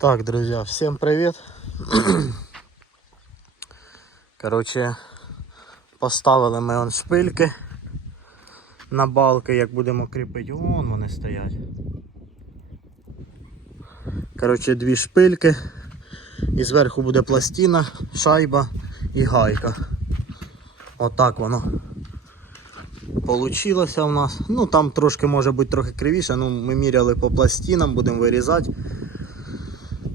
Так, друзья, всем привет. Короче, поставили ми он шпильки на балки, як будемо кріпити. Вон вони стоять. Короче, дві шпильки. І зверху буде пластина, шайба і гайка. Отак воно получилося у нас. Ну там трошки може бути трохи кривіше, ну ми міряли по пластинам, будемо вирізати.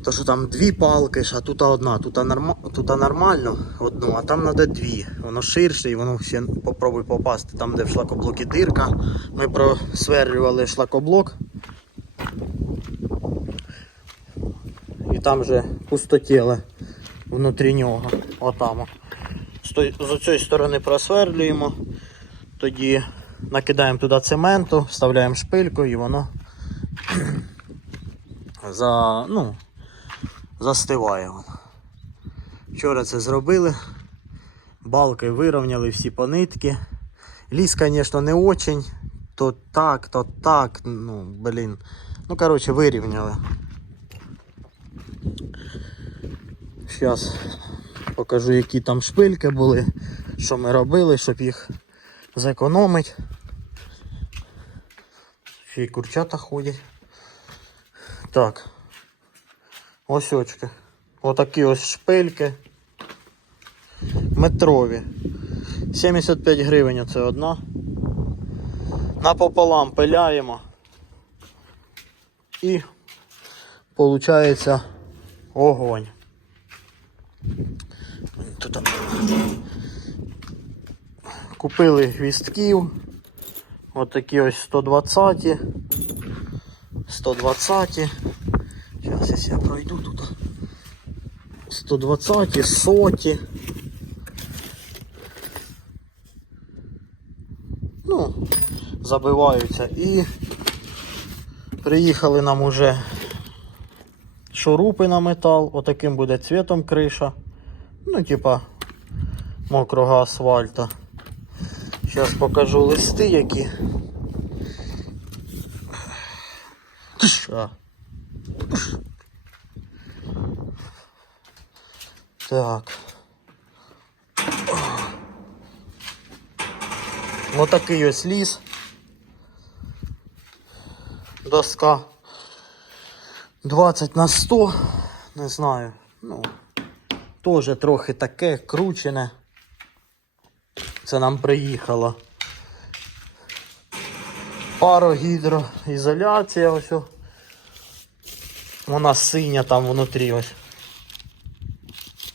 То що там дві палки, а тут одна, тут, норма... тут нормально одну, а там треба дві. Воно ширше і воно ще попробуй попасти. Там, де в шлакоблокі дирка. Ми просверлювали шлакоблок. І там же пустотіле внутрі нього. Отам. З цієї сторони просверлюємо. Тоді накидаємо туди цементу, вставляємо шпильку і воно за, ну, застиває. воно. Вчора це зробили. Балки вирівняли всі по нитки. Ліс, звісно, не очень. То так, то так. Ну, блін. Ну, коротше, вирівняли. Зараз покажу, які там шпильки були, що ми робили, щоб їх зекономити. Ще й курчата ходять. Так. Ось очки. Отакі ось шпильки. Метрові. 75 гривень це одна. Напополам пиляємо. І виходить огонь. Тут купили гвістків. Отакі ось 120. 120. Зараз я пройду тут. 120, соті. Ну, забиваються і приїхали нам уже шурупи на метал. Отаким буде цвітом криша. Ну, типа мокрого асфальта. Зараз покажу листи, які. Тша. Так. Отакий ось ліс. Доска 20 на 100. Не знаю. Ну, теж трохи таке кручене. Це нам приїхало. Парогідроізоляція ось. Вона синя там внутрі ось.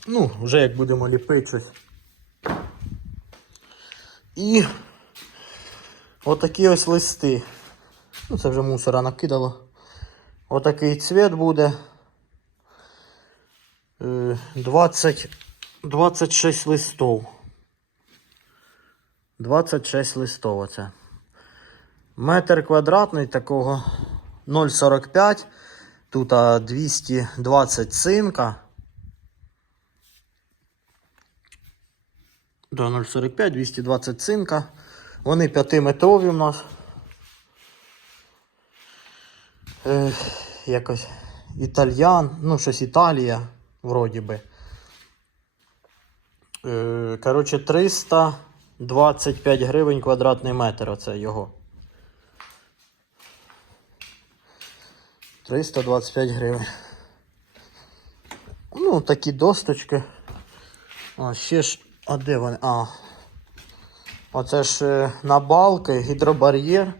Ну, вже як будемо ліпити щось. І отакі ось листи. Ну, це вже мусора накидало. Отакий цвіт буде. Е, 20, 26 листов. 26 листов оце. Метр квадратний такого 0,45. Тут 220 цинка. До 0,45, 220 цинка. Вони 5-метрові у нас. Е, якось італьян, ну щось Італія, вроді би. Е, коротше, 325 гривень квадратний метр. Оце його. 325 гривень. Ну, такі досточки. А, ще ж. А де вони? А. Оце ж е, на балки, гідробар'єр.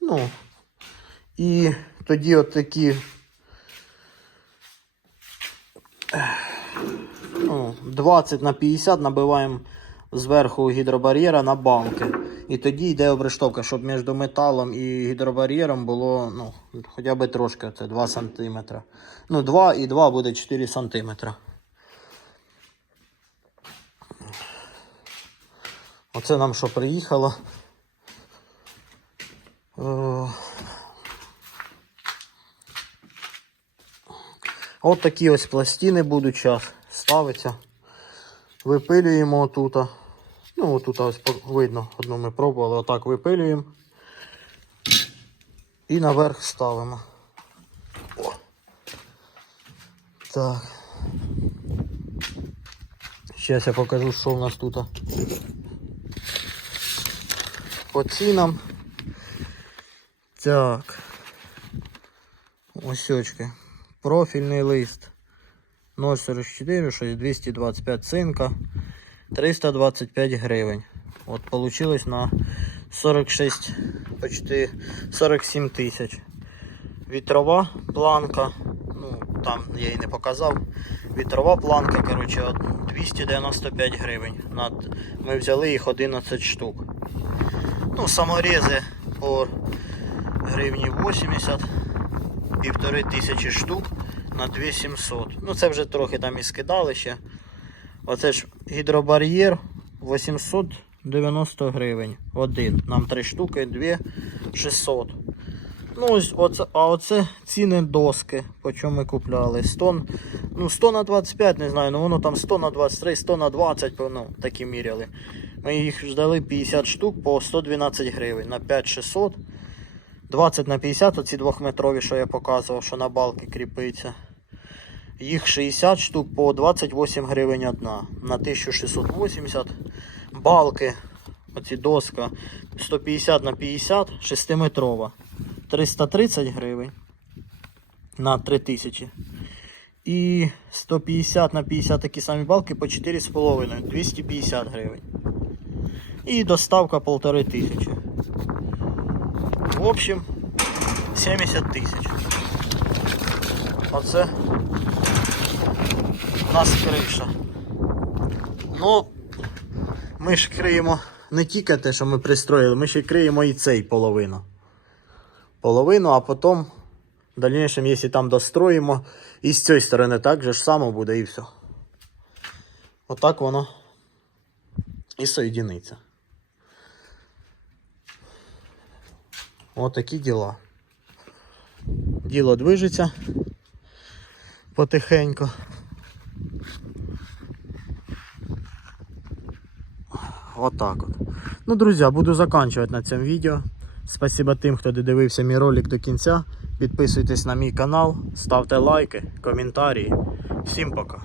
Ну. І тоді от такі. Ну, 20 на 50 набиваємо зверху гідробар'єра на балки. І тоді йде обрештовка, щоб між металом і гідробар'єром було ну, хоча б трошки, це 2 см. Ну, 2 і 2 буде 4 см. Оце нам що приїхало. Е, От такі ось пластини будуть зараз ставиться. Випилюємо отут. Ну, отут ось видно, одну ми пробували, отак випилюємо. І наверх ставимо. О. Так. Сейчас я покажу, що у нас тут. По цінам. Так. Ось очки. Профільний лист 044, 6225 цинка, 325 гривень. От получилось на 46, почти 47 тисяч. Вітрова планка, ну там я її не показав. Вітрова планка, коротше, 295 гривень. Ми взяли їх 11 штук. Ну, саморези по гривні 80, півтори тисячі штук на 2700. Ну це вже трохи там і скидали ще. Оце ж гідробар'єр 890 гривень. Один. Нам три штуки, дві 600. Ну, оце, а оце ціни доски, по чому ми купляли. 100, ну, 100 на 25, не знаю, ну воно там 100 на 23, 100 на 20, ну, такі міряли. Ми їх ждали 50 штук по 112 гривень на 5600. 20 на 50, оці двохметрові, що я показував, що на балки кріпиться. Їх 60 штук по 28 гривень одна. На 1680. Балки, оці доска 150 на 50, 6-метрова. 330 гривень на 3000. І 150 на 50 такі самі балки по 4,5, 250 гривень. І доставка 1500. В общем, 70 тисяч. Оце у нас криша. Ну, ми ж криємо не тільки те, що ми пристроїли, ми ще криємо і цей половину. Половину, а потім в дальнейшем, якщо там достроїмо, і з цієї сторони так же само буде і все. Отак воно і соєдиниться. Отакі діла. Діло движеться потихеньку. Вот так от. Ну, друзі, буду заканчивать на цьому відео. Спасибо тим, хто додивився мій ролик до кінця. Підписуйтесь на мій канал, ставте лайки, коментарі. Всім пока.